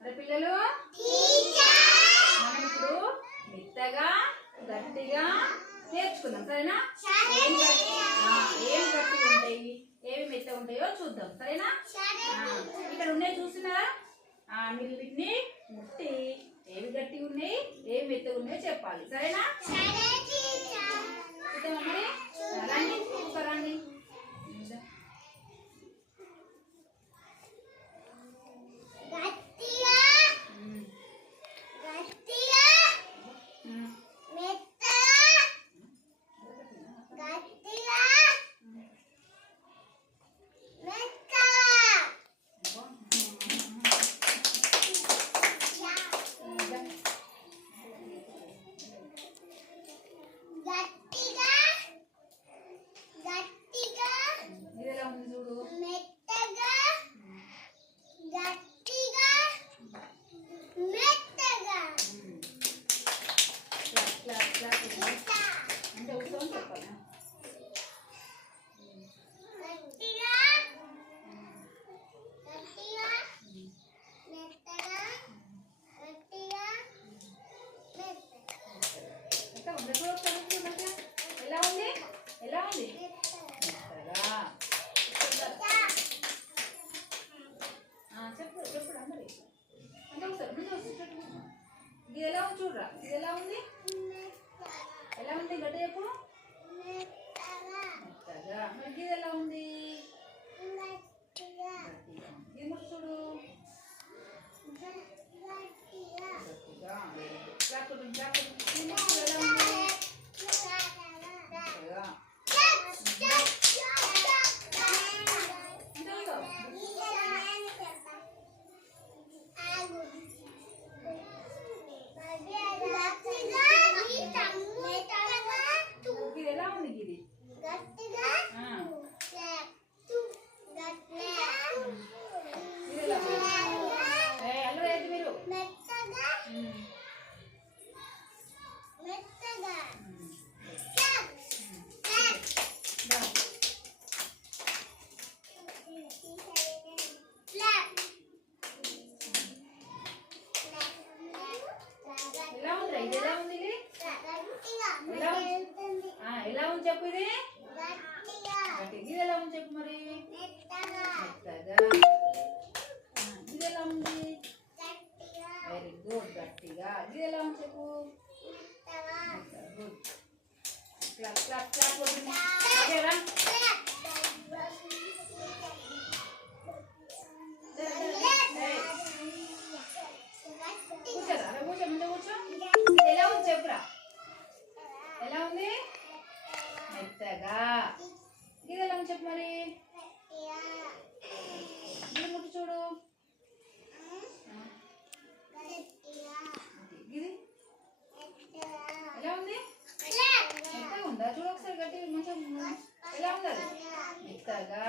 మరి పిల్లలు? మనం ఇప్పుడు మెత్తగా గట్టిగా నేర్చుకుందాం సరేనా? ఏం ఏం గట్టిగా ఉంటాయి? ఏవి మెత్త ఉంటాయో చూద్దాం సరేనా? ఇక్కడ ఉన్నాయి చూస్తున్నారా? మీరు వీటిని ముట్టి ఏవి గట్టిగా ఉన్నాయి ఏవి మెత్తగా ఉన్నాయో చెప్పాలి సరేనా చూద్దామా మరి రండి ఇంకా రండి ఇంకా. ఉమ్, ఉమ్. గట్టిగా గట్టిగా ఇది ఎలా ఉంది చూడు మెత్తగా గట్టిగా మెత్తగా ఉమ్. క్లాప్, క్లాప్, క్లాప్ ఇది. మెత్త అంటే ఉత్తరం చెప్పాలి గట్టిగా గట్టిగా మెత్తగా గట్టిగా మెత్తగా ఇంకా ఉంది చూడు ఒకసారి చూడు మంచిగా. ఎలా ఉంది ఎలా ఉంది చెప్పు చెప్పు అందరి అంటే ఒకసారి ముందు ఒకసారి ఇది ఎలా ఉంది చూడరా. ఇది ఎలా ఉంది? ఎలా ఉంది గడ్డ చెప్పు? That's ఉంది చెప్పు ఇది. ఇది ఎలా ఉంది చెప్పు మరి? ఇది ఎలా ఉంది? వెరీ గుడ్ గట్టిగా. ఇది ఎలా ఉంది చెప్పు? Good clap clap clap. ఓకేరా మెత్తగా ఇది ఎలా చెప్పు మరి. ముట్టు చూడు. ఎలా ఉంది? మెత్తగా ఉందా? చూడు ఒకసారి గట్టి మంచిగా ఎలా ఉంది మెత్తగా